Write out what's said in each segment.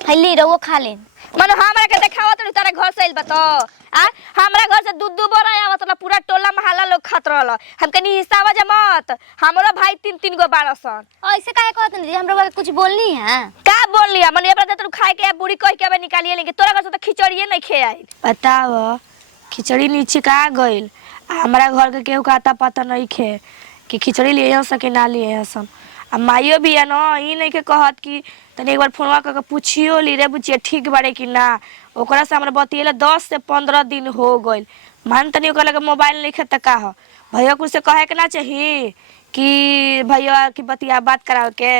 हल्ली रहो खा ले। मन हमरा के देखावत रही तारा घर से आइल बतो आ हमरा घर से दूध बोरा आवत ना पूरा टोला मोहल्ला लोग खात रहल हम कनी हिसाब जमत हमरो भाई तीन तीन गो बारसन ऐसे काहे कहत नहीं हमरा बारे कुछ बोलनी है का बोल लिया मन एबरा तू खाए के बुढ़ी कह के अब निकालिए लेके तोरा घर से तो खिचड़िए नहीं खे आइल बताव खिचड़ी नीचे का गइल हमरा घर के केहू का पता नहीं खे कि खिचड़ी ले सके ना लिए सन आ माइयो भी है न ई नहीं के कहत कि तनी एक बार फोनवा करके पूछियो ली रे बुचिया ठीक बाड़े कि ना ओकरा से हमरा बतिएला 10 से 15 दिन हो गइल मान तनी ओकरा लगे मोबाइल नहीं त का ह भैया कुछ से कहे के ना चाहिए कि भैया की बतिया बात कराओ के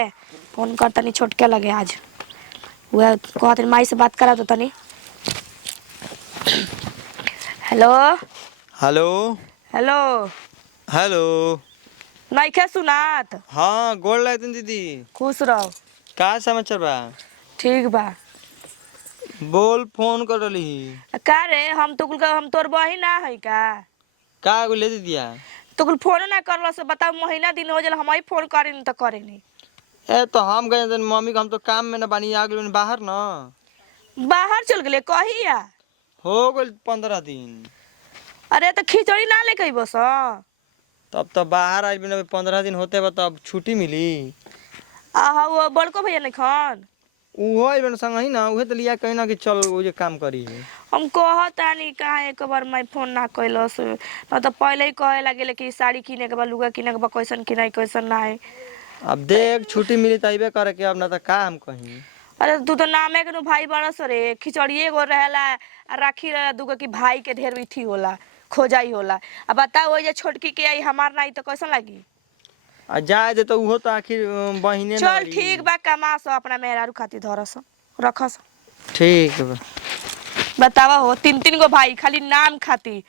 फोन कर तनी छोटके लगे आज वह कहत माई से बात करा दो तनी हेलो हेलो हेलो हेलो नहीं खे सुनात हाँ गोड़ लगतन दीदी खुश रहो का समाचार बा ठीक बा बोल फोन कर रही का रे हम तोर बहिन ना है का ले दीदिया तो कुल फोन ना करलो से बताओ महीना दिन हो जल हम ही फोन करेनी तो करेनी ए तो हम गए मम्मी का हम तो काम में ना बनी आ गए बाहर ना बाहर चल गए कहिया हो गए 15 दिन अरे तो खिचड़ी ना लेके अइबो स तब तो बाहर आज भी 15 दिन होते बा तब छुट्टी मिली आहा वो बड़को भैया नहीं खान उहो इवन संग ही ना उहे तो लिया कहीं ना कि चल वो जे काम करी है हम कहता नहीं कहा एक बार मैं फोन ना कैलस ना तो पहले ही कहे लगे कि साड़ी किने के बा लुगा किने के बा कैसन किनाई कैसन ना है अब देख छुट्टी मिली तबे करे के अब ना तो काम कहीं अरे तू तो नामे के भाई बड़स रे खिचड़िए गो रहेला राखी रह दूगो की भाई के ढेर थी होला खोजाई होला अब बताओ वो जे छोटकी के आई हमार नहीं तो कैसन लगी आ जाए दे तो उहो तो आखिर बहिने चल ठीक बा कमा सो अपना मेहरारू खाती धरस रखस ठीक बा बतावा हो तीन तीन गो भाई खाली नाम खाती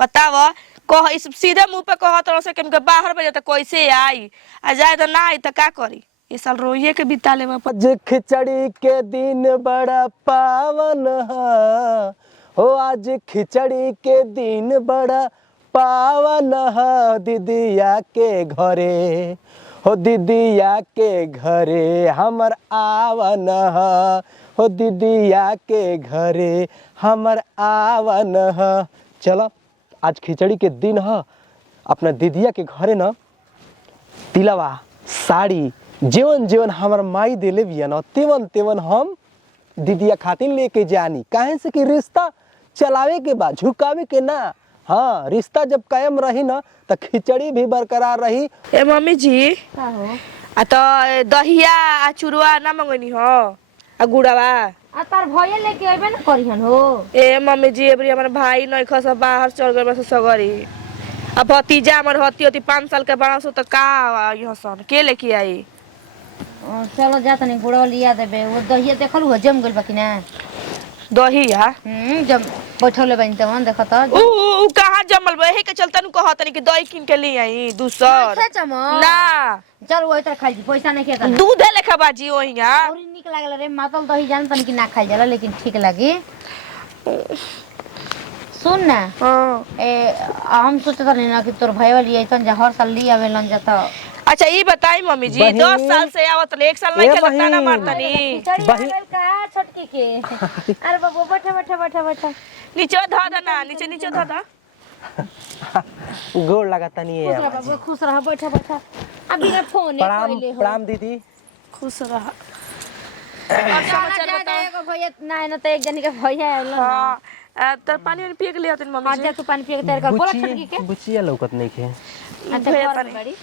बतावा कह इस सीधे मुंह पे कहत रह से कि बाहर बजे तो कैसे आई आ जाए तो ना आई तो का करी ये साल रोइए के बिता ले आज खिचड़ी के दिन बड़ा पावन है हो आज खिचड़ी के दिन बड़ा पावन है दीदिया के घरे हो दीदिया के घरे हमर आवन है हो दीदिया के घरे हमर आवन है चलो आज खिचड़ी के दिन है अपना दीदिया के घरे ना तिलवा साड़ी जीवन जीवन हमार माई दिले बिया ना तेवन तेवन हम दीदिया खातिर लेके जानी काहे से कि रिश्ता चलावे के बाद झुकावे के ना हाँ रिश्ता जब कायम रही ना तो खिचड़ी भी बरकरार रही ए मम्मी जी आ तो दहिया आ चुरुआ ना मंगनी हो आ गुड़ावा आ तार भैया लेके आइबे ना करिहन हो ए मम्मी जी एबरी हमर भाई नहीं खस बाहर चल गए बस सगरी अब भतीजा हमर हती होती 5 साल के बड़ा सो तो का यहाँ सन के लेके आई चलो जा तनी गुड़वा लिया देबे वो दहिया देखल हो जम गेल बाकी ना दहिया जब बैठले बन तवन देखत ऊ कहां जमल बे के चलता नु कहत नहीं कि दही किन के ले आई दूसर ना चल वही तर खाई पैसा नहीं खेता दूध लेखा बाजी ओहिया और निक लागल रे मातल दही जान तनी कि ना खाई जाला लेकिन ठीक लागी सुन ना हां ए हम सोचत नहीं ना कि तोर भाई वाली ऐसन जा हर साल ली आवेलन जाता अच्छा ये बताई मम्मी जी 10 साल से आवत 1 साल नहीं खेलता ना मारतनी बहिन का छोटकी के अरे बाबू बैठा बैठा बैठा बैठा नीचे धा धा ना नीचे नीचे धा धा गोड़ लगाता नहीं है बाबू खुश रह बैठा बैठा अभी ना फोन प्रणाम प्रणाम दीदी खुश रह और समाचार बताओ भैया ना ना तो एक जन के भैया हां तर पानी पिए के लिए मम्मी आज तू पानी पिए के तैयार कर बोला छोटकी के बुचिया लौकत नहीं के अच्छा बड़ी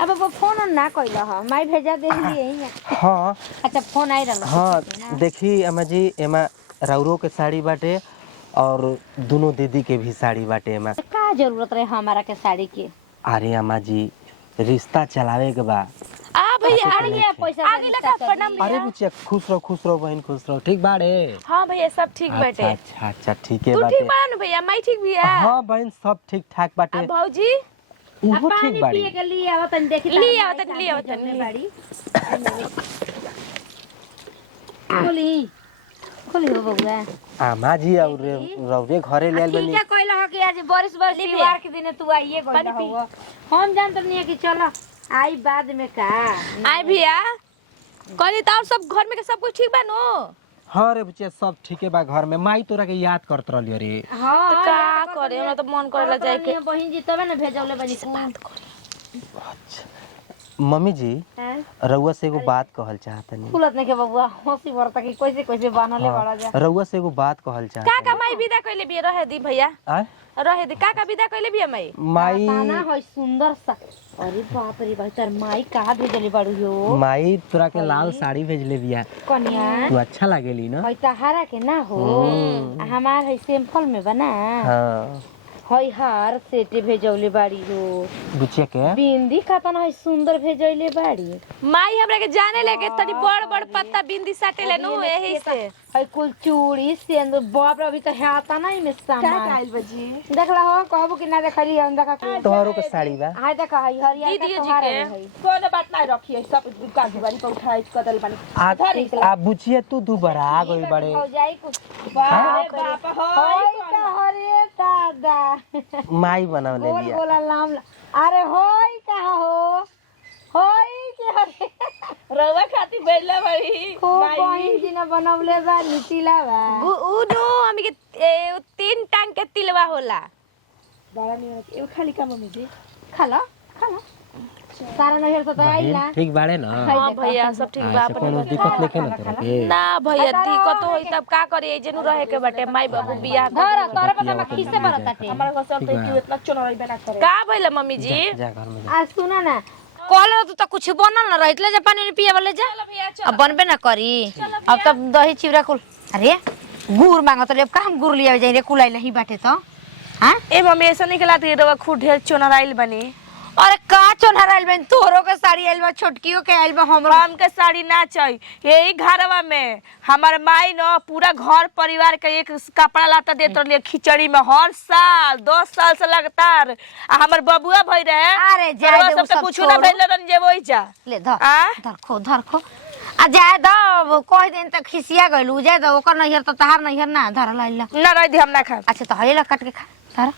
अब वो फोन ना कइला ह माई भेजा दे दिए हां अच्छा फोन आई रहल हां देखी अम्मा जी एमा राउरो के साड़ी बाटे और दोनों दीदी के भी साड़ी बाटे एमा का जरूरत रहे हमारा के साड़ी के अरे अम्मा जी रिश्ता चलावे के बा आ भैया आ गया पैसा आगे लगा प्रणाम अरे बुचिया खुश रहो बहन खुश रहो ठीक बाड़े हां भैया सब ठीक बाटे अच्छा अच्छा ठीक है तू बाटे ठीक बा न भैया मैं ठीक बिया हां बहन सब ठीक ठाक बाटे आ भौजी उहो ठीक बाड़ी पिए के लिए आवतन देखी ली आवतन बाड़ी खोली खोली हो बउआ अम्मा जी और रौरे घरे ले बनी ठीक है कहला हो कि आज बारिश त्योहार के दिन तू आइए गइल हो हम जानत नहीं कि चलो आई बाद में का आई भैया कहली त और सब घर में के सब कुछ ठीक बा नो? हाँ रे बुचिया सब ठीके बा घर में। माई तोरा के याद करत रहलियो रे। हां तो का करे हमरा तो मन करेला जाए के। बहिन जी तबे ना भेजौले बनी से बात मम्मी जी हैं रउआ से एगो बात कहल चाहतनी। खुलत नहीं के बबुआ हंसी बरता कि कैसे कैसे बनले बड़ा जा रउआ से एगो बात कहल का चाहतनी। का माई विदा कइले बिया रहे दी भैया? आय रहे दी का विदा कइले बिया माई? माई ताना है सुंदर सा। अरे बाप रे भाई तार माई का भेजले बाड़ू यो माई तोरा के लाल साड़ी भेजले बिया। कन्या तू अच्छा लागेली ना? है तहारा के ना हो हमार है सिंपल में बना हाँ है हार सेटे भेजौले बाड़ी हो बुचिया के बिंदी खातन है सुंदर भेजौले बाड़ी माई हमरा के जाने लगे तनी बड़ बड़ पत्ता बिंदी साटेले नु एही से। है कुल चूड़ी सिंदूर बाप रे अभी तो हाता नहीं में सामान आइल बजी देखला हो कहबो कि ना देखली हम देखा के तोहरो के साड़ी बा। हाय देखा है हरिया दीदी जी तोहार के है कोनो बात ना रखिए सब कागज बारी पर उठाई कदल बानी। आ बुचिया तू दुबारा आ गई बड़े। हो जाई कुछ बाप रे बाप होय का हरे दादा माई बनवले गोल बिया। गोल नाम अरे होय कहा हो होय के हरे रवा खाती बेला बड़ी खूब बहिन जी ने बनवले बा नीतिला बा उनु हम के तीन टांग के तिलवा होला। बड़ा नियत एउ खाली का मम्मी जी खाला सारा नहर तो आइला ठीक बाड़े ना? हां भैया सब ठीक बा। अच्छा कोनो दिक्कत लेके ना तोरा के? ना भैया दिक्कत होई तब का करी जेनु रहे के बाटे माई बाबू बियाह धर तोरे पता में खीसे बरताटे हमरा घर से तो क्यों इतना चुनाव बना करे का भइला मम्मी जी? जा घर में जा। आ सुना ना कहले तू तो कुछ बनल ना रहितले जे पानी पिए वाले जा अब बनबे ना करी अब तब दही चिवड़ा कुल अरे गुड़ मांगत रे अब का हम गुड़ लिया जाई रे कुलाई नहीं बाटे तो हां ए मम्मी ऐसा नहीं खिलाती रवा खूब ढेर चुनाराइल बनी। अरे का चोनहराइल बन तोरो के साड़ी आइल बा छोटकियो के आइल बा हमरो हमके साड़ी ना चाहिए यही घरवा में हमार माई न पूरा घर परिवार के एक कपड़ा लाता देत रहे खिचड़ी में हर साल 10 साल से लगातार आ हमर बबुआ भई रहे। अरे जाए दे सब कुछ ना भइल रन जे वही जा ले धर आ धर खो आ जाए द कह दिन तक खिसिया गइल जाए द ओकर नहियर तो तहार नहियर ना धर लाइला ना रह दी हम ना खा अच्छा तो हइला काट के खा धर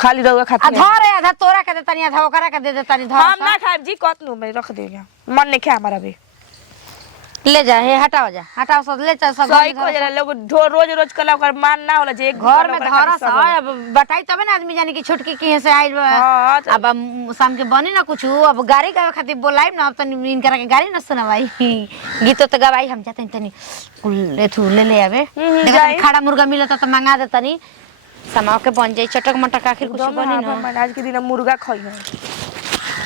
खाली रहुआ आ खाती धर आधा तोरा के देतनी आधा ओकरा के दे देतनी धर हम ना खाब जी कतनु में रख देगा मन नहीं खा हमारा भी ले जा हे हटाओ सब ले चल सब सही को जरा लोग रोज रोज कला ओकर मान ना होला जे एक घर में धरस अब बताई तबे ना आदमी जाने की छोटकी की से आइल बा। हां अब शाम के बनी ना कुछ अब गाड़ी गावे खातिर बोलाई ना अब तनी इनकरा के गाड़ी ना सुनावाई गीत तो गवाई हम जाते तनी एथु ले आवे देखा खड़ा मुर्गा मिलता तो मंगा दे तनी समाव के बन जाई चटक मटक आखिर कुछ बनी ना आज के दिन मुर्गा खई है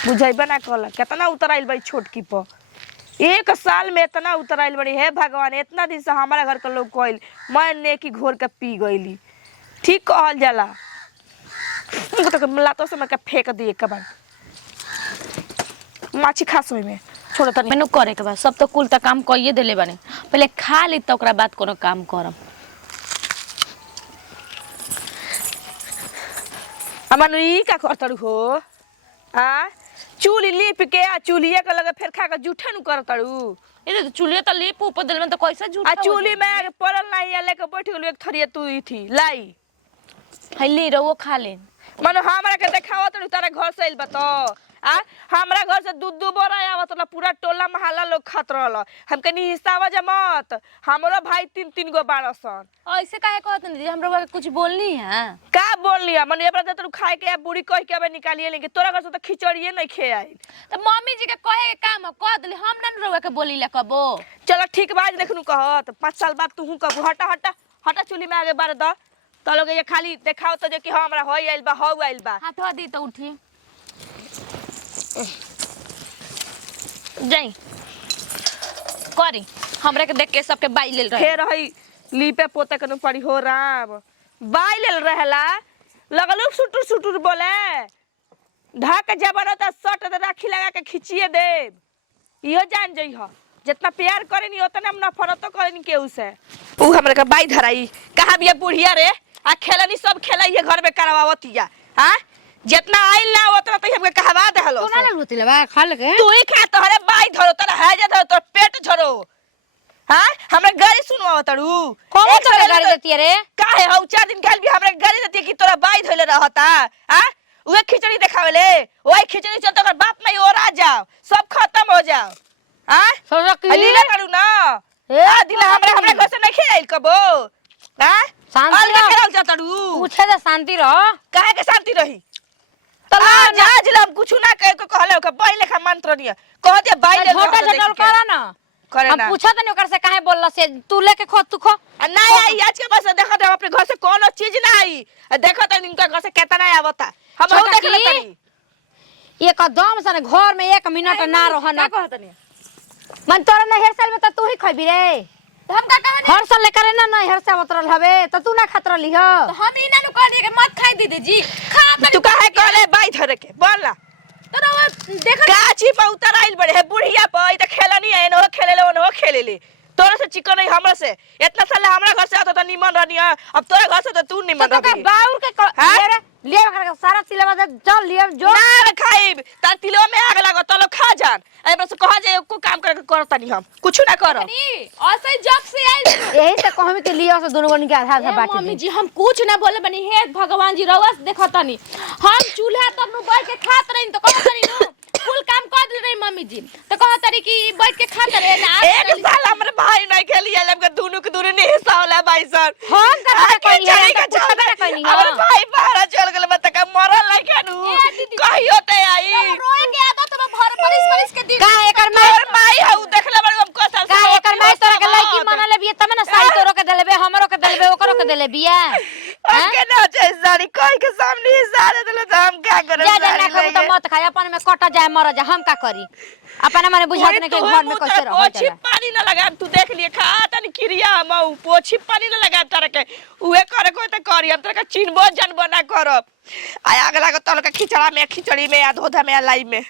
बुझाइबा ना कल कितना उतराइल बड़ी छोटकी पर एक साल में इतना उतराइल बड़ी है भगवान इतना दिन से हमारा घर के लोग कहल मैं नेकी घोर के पी गईली ठीक कहल जाला उनको तो लातो से मैं फेंक दिए कबार माछी खास होई में छोड़ तनी मेनू करे के बा सब तो कुल त काम कइए देले बानी पहले खा ली त ओकरा बाद कोनो काम करम। अमन ई का करतड़ हो आ चूली लिप के आ चूलिया के लगे फेर खा के जूठे नु करतड़ू ए तो चूल्हे त लेप ऊपर देल में त कैसे झूठा आ चूली में आके पड़ल नहीं है लेके बैठ गेल एक थरिया तू ई थी लाई हल्ली रहो खा ले मानो हमरा के देखावत रही तारे घर से आइल बतो आ हमरा घर से दूध बोरा आवत ला पूरा टोला महल्ला लोग खत रहल हमके नी हिसाब जमत हमरो भाई 3 गो बारसन ऐसे काहे कहत नहीं हमरा कुछ बोलनी है का बोल लिया मन एबरा दे तू खाए के बूढ़ी कह के अब निकालिए लेके तोरा घर से तो खिचड़िए नहीं खे आई त मम्मी जी के कहे के काम कह देली हम ना रहो के बोली ला कबो चलो ठीक बात देखनु कहत 5 साल बाद तू कहू हटा चूली में आगे बार द तो लोग ये खाली देखाओ तो जो कि हमरा होई आइल बा हो आइल बा हाथ दी तो उठी जाई करी हमरा के देख के सबके बाई लेल रहे फेर हई लीपे पोते कनु पड़ी हो राम बाई लेल रहला लगलू सुटुर बोले ढाक जबरत त सट दे राखी लगा के खिचिए दे इहो जान जई ह जितना प्यार करे नी उतना नफरत तो करे नी केहू से ऊ हमरा के बाई धराई कहा बिया बुढ़िया रे आ खेलनी सब खेलाई है घर में करवावतिया हां जितना आइल ना उतना तो हमके कहवा दे हलो कोना ले लुतिले बा खा ले तू ही खा तोहरे बाई धरो तोरा हाजे धरो तोर पेट झरो हां हमरा गाड़ी सुनवा तड़ू कौन तोरे गाड़ी देती रे काहे हौ 4 दिन काल भी हमरा गाड़ी देती कि तोरा बाई धइले रहता हां उहे खिचड़ी देखावेले ओए खिचड़ी चल तोर बाप नहीं ओरा जाओ सब खत्म हो जाओ हां सोचा कि लीला करू ना ए, आ दिला हमरा घर से नहीं खेल कबो हां शांति अलग रह। खेल जातड़ू पूछे दे शांति रह काहे के शांति रही तला आज हम कुछ ना कह के कहले ओके बाई लेखा मंत्र दिया कह दे बाई ले छोटा छोटा करा ना करे हम ना पूछा तनी ओकर से काहे बोलला से तू लेके खो तू खो नहीं आई आज के बस देखा दे अपने घर से कोनो चीज ना आई देखो त इनका घर से केतना आवता हम छोटा देख ले की? तनी एकदम से घर में 1 मिनट ना रह ना कहत नहीं मन तोरा ना हेयर साल में त तू ही खइबी रे तो हम का कहनी हर साल लेकर ना ना हेयर साल उतरल हवे त तू ना खतरा लिह तो हम इना नु कह दे के मत खाई दीदी जी खा तू काहे कहले बाई धरे के बोला तो रवा देख काची पे उतर आइल बड़े है बुढ़िया पे त खेलनी है नो खेलेले नो खेलेले तोरा से चिकन नहीं हमरा से इतना साल हमरा घर से आता त निमन रहनी अब तोरा घर से त तू निमन तो का रही बाउर के हाँ? ले कर सारा सिलेबस चल लियो जो ना खाइब त तिलो में आग लागो त लो खा जान ए बस कहा जे एको काम करे करता नहीं हम कुछ ना करो ऐसे जब से आई यही से कहमी के लियो से दोनों के आधा आधा बांट मम्मी दे जी हम कुछ ना बोले बनी हे भगवान जी रवस देखतनी हम चूल्हा तर नु बैठ के खात रही तो कहत रही नु फुल काम कर दे रही मम्मी जी तो कहत रही कि बैठ के खात रहे ना एक साल हमरे भाई नहीं खेली अलग के दोनों के दोनों ने हिस्सा होला भाई सर हम का आके कोई चली है के तो चल पूछा कोई नहीं हमरे भाई बाहर चल गेल बता का मरल लगे नु कहियो ते आई रोए के आदत तो भर परिस के दिन का एकर माई और माई हऊ देखले बड़ हम कथल का एकर माई तोरा के लड़की माना ले बिया तब ना साई तोरो के देले बे हमरो के देले बे ओकरो के देले बिया के ना छै सारी कोई के सामने सारे दिल तो हम क्या करे जा जा ना करू तो मत खाए अपन में कट जाए मर जा हम का करी अपन माने बुझात ने के घर में कैसे रह पोछी पानी ना लगा तू देख लिए खा तनी क्रिया हम पोछी पानी ना लगा तारे के उहे करे कोई त करी हम तोरा के चिन्हबो जानबो ना करब आय आग लागत तल के खिचड़ा में खिचड़ी में या धोधा में या लाई में